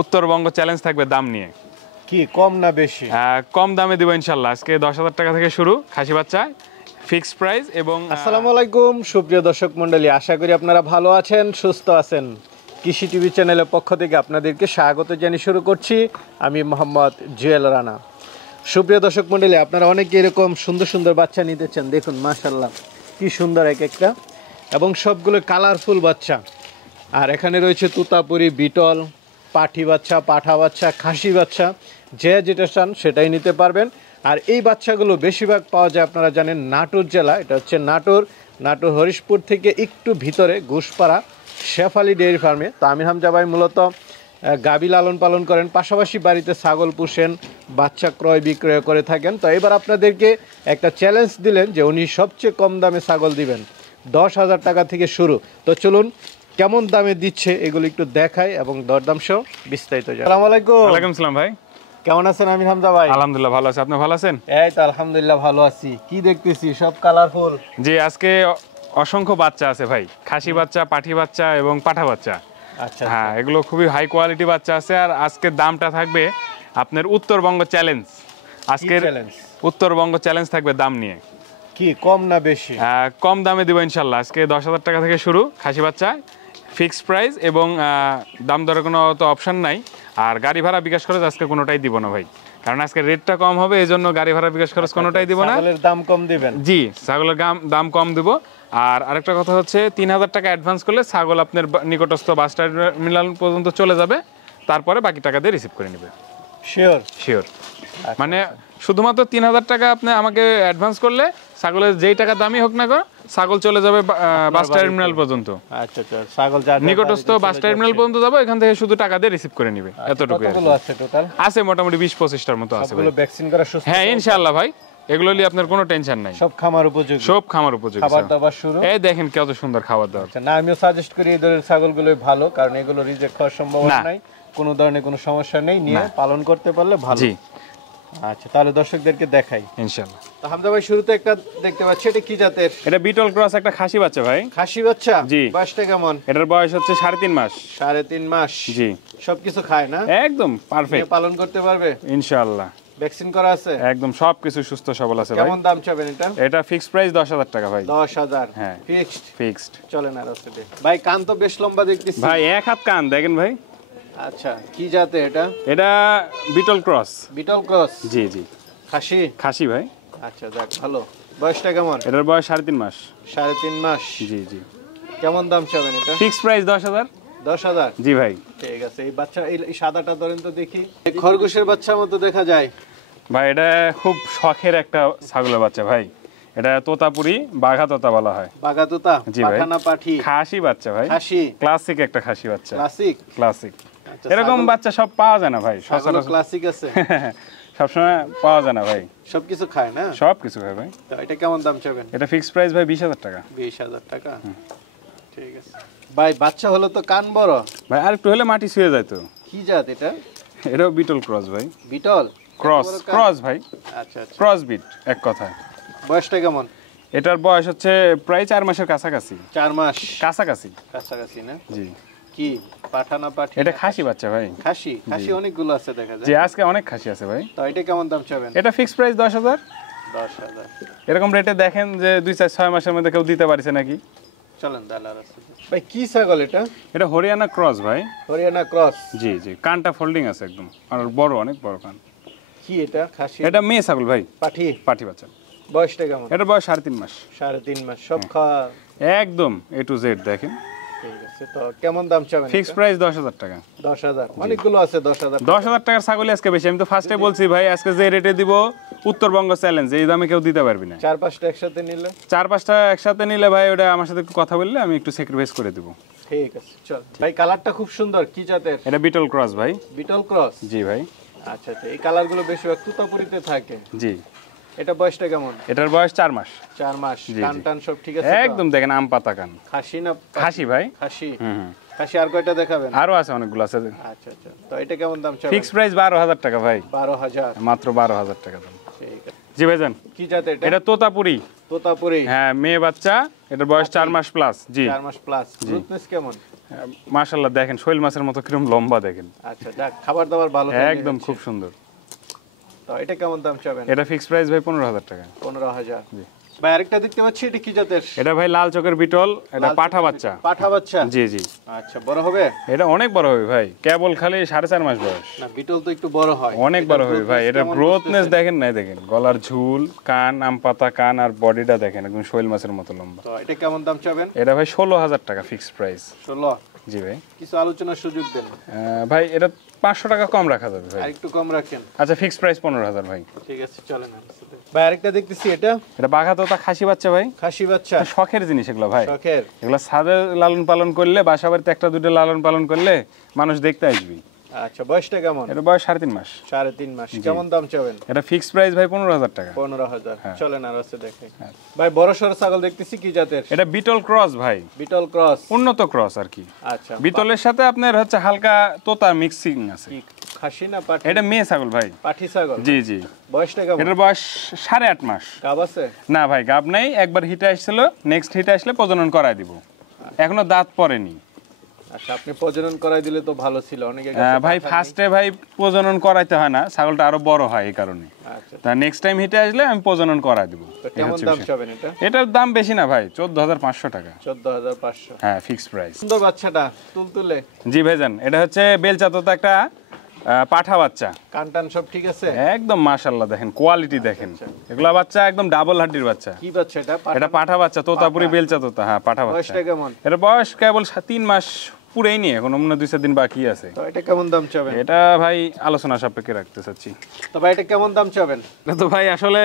Uttarbanga challenge থাকবে দাম নিয়ে। কি কম না বেশি? কম দামে দিব ইনশাল্লাহ। আজকে 10,000 টাকা থেকে শুরু খাসি বাচ্চা, ফিক্সড প্রাইস। এবং আসসালামু আলাইকুম সুপ্রিয় দর্শক মণ্ডলী, আশা করি আপনারা ভালো আছেন, সুস্থ আছেন। কৃষি টিভি চ্যানেলের পক্ষ থেকে আপনাদেরকে স্বাগত জানিয়ে শুরু করছি আমি মোহাম্মদ জুয়েল রানা। সুপ্রিয় দর্শক মণ্ডলী, আপনারা অনেকে এরকম সুন্দর সুন্দর বাচ্চা নিতে চান। দেখুন মাশাআল্লাহ কি সুন্দর এক একটা, এবং সবগুলো কালারফুল বাচ্চা। আর এখানে রয়েছে তুতাপুরি, বিটল, পাঠি বাচ্চা, পাঠা বাচ্চা, খাসি বাচ্চা, যে যেটা চান সেটাই নিতে পারবেন। আর এই বাচ্চাগুলো বেশিরভাগ পাওয়া যায় আপনারা জানেন নাটোর জেলা। এটা হচ্ছে নাটোর হরিশপুর থেকে একটু ভিতরে ঘুষপাড়া শেফালি ডেয়ারি ফার্মে। তো আমির হামজা ভাই মূলত গাভী লালন পালন করেন, পাশাপাশি বাড়িতে ছাগল পুষেন, বাচ্চা ক্রয় বিক্রয় করে থাকেন। তো এবার আপনাদেরকে একটা চ্যালেঞ্জ দিলেন যে উনি সবচেয়ে কম দামে ছাগল দিবেন, 10,000 টাকা থেকে শুরু। তো চলুন কেমন দামে দিচ্ছে এগুলো একটু দেখাই এবং দরদাম সহ বিস্তারিত যায়। আসসালামু আলাইকুম। ওয়ালাইকুম আসসালাম ভাই, কেমন আছেন আমির হামজা ভাই? আলহামদুলিল্লাহ ভালো আছি, আপনি ভালো আছেন? এই তো আলহামদুলিল্লাহ ভালো আছি। কি দেখতেছি সব কালারফুল। জি, আজকে অসংখ্য বাচ্চা আছে ভাই, খাসি বাচ্চা, পাঠি বাচ্চা এবং পাঠা বাচ্চা। আচ্ছা হ্যাঁ, এগুলো খুবই হাই কোয়ালিটি বাচ্চা আছে। আর আজকের দামটা থাকবে আপনার উত্তরবঙ্গ চ্যালেঞ্জ। আজকের উত্তরবঙ্গ চ্যালেঞ্জ থাকবে দাম নিয়ে। কি কম না বেশি? কম দামে দিব ইনশাল্লাহ। আজকে 10,000 টাকা থেকে শুরু খাসি বাচ্চা, ফিক্সড প্রাইস, এবং দাম দরে কোনো তো অপশন নাই। আর গাড়ি ভাড়া বিকাশ খরচ আজকে কোনোটাই দিব না ভাই, কারণ আজকে রেটটা কম হবে, এই জন্য গাড়ি ভাড়া বিকাশ খরচ কোনোটাই দিব না। ছাগলের দাম কম দিবেন? জি, ছাগলের দাম কম দিব। আর আরেকটা কথা হচ্ছে 3,000 টাকা অ্যাডভান্স করলে ছাগল আপনার নিকটস্থ বাস টার্মিনাল পর্যন্ত চলে যাবে, তারপরে বাকি টাকা দিয়ে রিসিভ করে নেবে। শিওর? শিওর। মানে শুধুমাত্র 3,000 টাকা আপনি আমাকে অ্যাডভান্স করলে ছাগলের যেই টাকা দামই হোক না কেন, ছাগল চলে যাবে বাস টার্মিনাল পর্যন্ত। আচ্ছা আচ্ছা, ছাগল নিকটস্থ বাস টার্মিনাল পর্যন্ত যাবে, এখান থেকে শুধু টাকা দিয়ে রিসিভ করে নেবে, এতটুকু। কতগুলো আছে টোটাল? আছে মোটামুটি 20-25টার মতো আছে। সবগুলো ভ্যাকসিন করা সুস্থ? হ্যাঁ ইনশাআল্লাহ ভাই, এগুলো নিয়ে আপনার কোনো টেনশন নাই। সব খামার উপযোগী? সব খামার উপযোগী। খাবার দাবার শুরু? এই দেখেন কত সুন্দর খাবার দাবার। আচ্ছা, না আমিও সাজেস্ট করি এই ধরনের ছাগলগুলোই ভালো, কারণ এগুলো রিজেক্ট হওয়ার সম্ভাবনা নাই, কোনো ধরনের কোনো সমস্যা নেই, নিয়ে পালন করতে পারলে ভালো। জি আচ্ছা, তাহলে দর্শকদেরকে দেখাই ইনশাআল্লাহ। তো হামজা ভাই, শুরুতে একটা দেখতে পাচ্ছি, এটা কি জাতের? এটা বিটল ক্রস একটা খাসি বাচ্চা ভাই। খাসি বাচ্চা? জি। বয়সটা কেমন? এটার বয়স হচ্ছে 3.5 মাস। 3.5 মাস? জি। সবকিছু খায় না? একদম পারফেক্ট, পালন করতে পারবে ইনশাআল্লাহ। ভ্যাকসিন করা আছে? একদম সবকিছু সুস্থ সবল আছে ভাই। কেমন দাম চাবেন এটা? এটা ফিক্সড প্রাইস 10,000 টাকা ভাই। 10,000? হ্যাঁ ফিক্সড। চলেন আর আছে ভাই, কান তো বেশ লম্বা দেখতেছি ভাই, এক হাত কান দেখেন ভাই। আচ্ছা, কি জাতে এটা? এটা বিটল ক্রস। বিটল ক্রস? জি জি। খাসি? খাসি ভাই। আচ্ছা, যাক ভালো। বয়সটা কেমন? এটার বয়স 3.5 মাস। 3.5 মাস? জি জি। কেমন দাম চাবেন এটা? Fixed price 10,000। 10,000? জি ভাই। ঠিক আছে। এই বাচ্চা, এই সাদাটা ধরেন তো দেখি, খরগোশের বাচ্চার মতো দেখা যায় ভাই। এটা খুব শখের একটা ছাগলের বাচ্চা ভাই। এটা তোতাপুরি, বাঘা তোতা বলা হয়। বাঘা তোতা? জি ভাই। পাঠা না পাঠি? খাসি বাচ্চা ভাই। খাসি? ক্লাসিক একটা খাসি বাচ্চা। ক্লাসিক? এরকম বাচ্চা সব পাওয়া যায় না ভাই, সচরাচর ক্লাসিক আছে সবসময় পাওয়া যায় না ভাই। সবকিছু খায় না? সবকিছু খায় ভাই। তো এটা কেমন দাম চাবেন? এটা ফিক্সড প্রাইস ভাই 20,000 টাকা। 20,000 টাকা? ঠিক আছে ভাই। বাচ্চা হলো তো কান বড় ভাই, আর একটু হলে মাটি ছুঁয়ে যায় তো। কি জাত এটা? এটাও বিটল ক্রস ভাই। বিটল ক্রস ভাই। আচ্ছা আচ্ছা, ক্রস বিট এক কথায়। বয়সটা কেমন? এটার বয়স হচ্ছে প্রায় 4 মাসের কাছাকাছি। 4 মাস কাছাকাছি? কাছাকাছি না? জি। কি পাঠা না পাঠি? এটা খাসি বাচ্চা ভাই। খাসি? খাসি অনেকগুলো আছে দেখা যায়। জি, আজকে অনেক খাসি আছে ভাই। তো এটা কেমন দাম চাবেন? এটা ফিক্সড প্রাইস 10,000। 10,000? এরকম রেটে দেখেন যে 2-4-6 মাসের মধ্যে কেউ দিতে পারছে নাকি। চলেন দালার আছে ভাই। কি ছাগল এটা? এটা হরিয়ানা ক্রস ভাই। হরিয়ানা ক্রস? জি জি। কানটা ফোল্ডিং আছে একদম, আর বড়, অনেক বড় কান। কি এটা? খাসি? এটা মেয়ে ছাগল ভাই। পাঠি? পাঠি বাচ্চা। বয়সটা কেমন? এটার বয়স 3.5 মাস। 3.5 মাস? সব খাওয়া একদম A to Z দেখেন। ঠিক আছে। তো কেমন দাম চাবেন? ফিক্সড প্রাইস 10,000 টাকা। 10,000? অনেকগুলো আছে 10,000? 10,000 টাকার ছাগলই আজকে বেশি। আমি তো ফার্স্টে বলছি ভাই, আজকে যে রেটে দিব উত্তরবঙ্গ চ্যালেঞ্জ, এই দামে কেউ দিতে পারবি না। 4-5টা একসাথে নিলে? 4-5টা একসাথে নিলে ভাই, ওটা আমার সাথে একটু কথা বললে আমি একটু স্যাক্রিফাইস করে দেব। ঠিক আছে, চল ভাই। কালারটা খুব সুন্দর। কি জাতের? এটা বিটল ক্রস ভাই। বিটল ক্রস? জি ভাই। আচ্ছা আচ্ছা। এই কালারগুলো বেশিরভাগ তুতাপুরিতে থাকে? জি। এটা বয়সটা কেমন? এটার বয়স 4 মাস। 4 মাস? কান টান সব ঠিক আছে? একদম দেখেন আম পাতা কান। খাসি না? খাসি ভাই। খাসি? হুম। খাসি আর কয়টা দেখাবেন? আরো আছে, অনেকগুলো আছে। আচ্ছা আচ্ছা। তো এটা কেমন দাম চাবেন? ফিক্সড প্রাইস 12,000 টাকা ভাই। 12,000? মাত্র 12,000 টাকা দাম। ঠিক আছে। জি ভাইজান। কি জাত এটা? এটা তোতাপুরি। তোতাপুরি? হ্যাঁ, মেয়ে বাচ্চা। এটার বয়স 4 মাস প্লাস। জি। 4 মাস প্লাস? গ্রোথনেস কেমন? মাশাআল্লাহ দেখেন শৈল মাছের মতো কিরকম লম্বা দেখেন। আচ্ছা যাক, খাবার দাবার ভালো একদম খুব সুন্দর। তো এটা কেমন দাম চাবেন? এটা ফিক্সড প্রাইস ভাই 15,000 টাকা। 15,000। জি ভাই আরেকটা দেখতে পাচ্ছি, এটা কি জাতের? এটা ভাই লাল চোখের বিটল, এটা পাঠা বাচ্চা। পাঠা বাচ্চা? জি জি। আচ্ছা, বড় হবে? এটা অনেক বড় হবে ভাই, কেবল খালি 4.5 মাস বয়স। না, বিটল তো একটু বড় হয়। অনেক বড় হবে ভাই, এটা গ্রোথনেস দেখেন না, দেখেন গলার ঝুল, কান, আম পাতা কান, আর বডিটা দেখেন একদম শৈল মাছের মতো লম্বা। তো এটা কেমন দাম চাবেন? এটা ভাই 16,000 টাকা ফিক্সড প্রাইস। 16? জি ভাই। কিছু আলোচনার সুযোগ দেন ভাই এটা 500 টাকা কম রাখা যাবে ভাই। আর একটু কম রাখেন। আচ্ছা ফিক্সড প্রাইস 15,000 ভাই। ঠিক আছে, চলেন। ভাই আরেকটা দেখতেছি, এটা বাঘাতোতা খাসি বাচ্চা ভাই। খাসি বাচ্চা? শখের জিনিস এগুলো ভাই, শখের। এগুলো ছাদে লালন পালন করলে, বাসা বাড়িতে একটা দুটো লালন পালন করলে মানুষ দেখতে আসবে। আচ্ছা, বয়সটা কেমন? এটা বয়স 3.5 মাস। 3.5 মাস। কেমন দাম চাবেন? এটা ফিক্সড প্রাইস ভাই 15,000 টাকা। 15,000। চলেন আর আছে দেখেন। ভাই বড় সরো ছাগল দেখতেছি, কি জাতের? এটা বিটল ক্রস ভাই। বিটল ক্রস? উন্নত ক্রস আর কি। আচ্ছা, বিটলের সাথে আপনার হচ্ছে হালকা তোতা মিক্সিং আছে। খাসি না পাঠি? এটা মেয়ে ছাগল ভাই। পাঠি ছাগল? জি জি। বয়সটা কেমন? এটার বয়স 8.5 মাস। গাব আছে? না ভাই গাব নাই, একবার হিটে আসছিল, নেক্সট হিটে আসলে প্রজনন করায় দিব, এখনো দাঁত পড়েনি। আচ্ছা, আপনি প্রজনন করাই দিলে তো ভালো ছিল। অনেকে ভাই ফার্স্টে ভাই প্রজনন করাইতে হয় না, ছাগলটা আরো বড় হয় এই কারণে। আচ্ছা, তা নেক্সট টাইম হিটে আসলে আমি প্রজনন করায় দিব। তো কেমন দাম চাবেন এটা? এটার দাম বেশি না ভাই, 14,500 টাকা। 14,500? হ্যাঁ ফিক্সড প্রাইস। সুন্দর বাচ্চাটা তুলতুলে। জি ভাইজান, এটা হচ্ছে বেলচাতোতা একটা পাঠা বাচ্চা। কানটান সব ঠিক আছে? একদম মাশাআল্লাহ, দেখেন কোয়ালিটি দেখেন, এগুলা বাচ্চা একদম ডাবল হাড্ডির বাচ্চা। কি বাচ্চা এটা? এটা পাঠা বাচ্চা, তোতাপুরি বেলচাতোতা। হ্যাঁ পাঠা বাচ্চা। বয়সটা কেমন? এটা বয়স কেবল 3 মাস পুরেই নি, এখন মনে 2-4 দিন বাকি আছে। তো এটা কেমন দাম চাবেন? এটা ভাই আলোচনা সাপেক্ষে রাখতে চাচ্ছি। তো ভাই এটা কেমন দাম চাবেন? এটা তো ভাই আসলে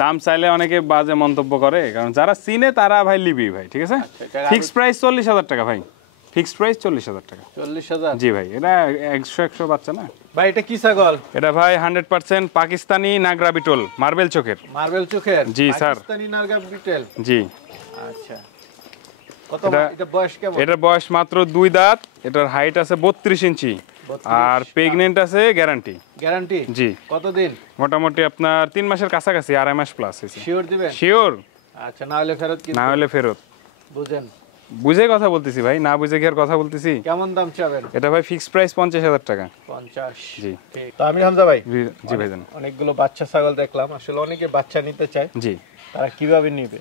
দাম চাইলে অনেকে বাজে মন্তব্য করে, কারণ যারা চিনে তারা ভাই লিবি ভাই, ঠিক আছে। ফিক্সড প্রাইস 40,000 টাকা ভাই। ফিক্সড প্রাইস 40,000 টাকা। 40,000? জি ভাই, এটা 100 বাচ্চা না ভাই। এটা কি ছাগল? এটা ভাই 100% পাকিস্তানি নাগরা বিটল, মার্বেল চোখের। মার্বেল চোখের? জি স্যার। পাকিস্তানি নাগরা বিটল? জি। আচ্ছা, কত এটা বয়স কেমন? এটার বয়স মাত্র 2 দাঁত, এটার হাইট আছে 32 ইঞ্চি, আর প্রেগনেন্ট আছে গ্যারান্টি। গ্যারান্টি? জি। কতদিন? মোটামুটি আপনার 3 মাসের কাছাকাছি, 2.5 মাস প্লাস হয়েছে। শিওর দিবেন? শিওর। আচ্ছা, না হলে ফেরত? কি না হলে ফেরত। বুঝেন? বুঝে কথা বলতেছি ভাই, না বুঝে কি আর কথা বলতেছি। কেমন দাম চাবেন? এটা ভাই ফিক্সড প্রাইস 50,000 টাকা। 50? জি। তো আমি হামজা ভাই। জি ভাইজান। অনেকগুলো বাচ্চা ছাগল দেখলাম, আসলে অনেকে বাচ্চা নিতে চায়। জি। তারা কিভাবে নেবে?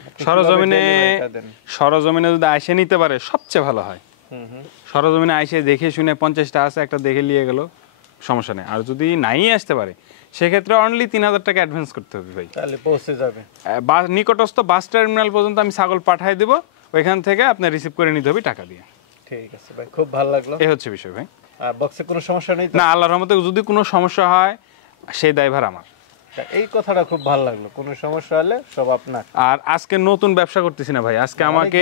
সরজমিনে যদি আইসে নিতে পারে সবচেয়ে ভালো হয়। সরজমিনে আইসে দেখে শুনে 50টা আছে একটা দেখে নিয়ে গেল, সমস্যা নেই। আর যদি নাই আসতে পারে সেক্ষেত্রে অনলি 3,000 টাকা অ্যাডভান্স করতে হবে ভাই, তাহলে পৌঁছে যাবে। নিকটস্থ বাস টার্মিনাল পর্যন্ত আমি ছাগল পাঠিয়ে দেবো, ওইখান থেকে আপনি রিসিভ করে নিতে হবে টাকা দিয়ে। ঠিক আছে ভাই, খুব ভালো লাগলো। এই হচ্ছে বিষয় ভাই। আর বক্সে কোনো সমস্যা নেই তো? না, আল্লাহর রহমতে যদি কোনো সমস্যা হয় সেই দায়ভার আমার। এই কথাটা খুব ভালো লাগলো, কোনো সমস্যা হলে সব আপনার। আর আজকে নতুন ব্যবসা করতেছি না ভাই, আজকে আমাকে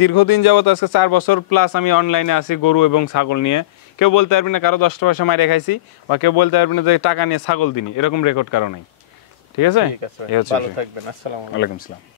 দীর্ঘদিন যাবত, আজকে 4 বছর প্লাস আমি অনলাইনে আছি গরু এবং ছাগল নিয়ে। কেউ বলতে পারবি না কারো 10 পয়সা মাইরে খাইছি, বা কেউ বলতে পারবি না যে টাকা নিয়ে ছাগল দিনি, এরকম রেকর্ড কারো নাই। ঠিক আছে, ঠিক আছে, ভালো থাকবেন। আসসালামু আলাইকুম। ওয়ালাইকুম আসসালাম।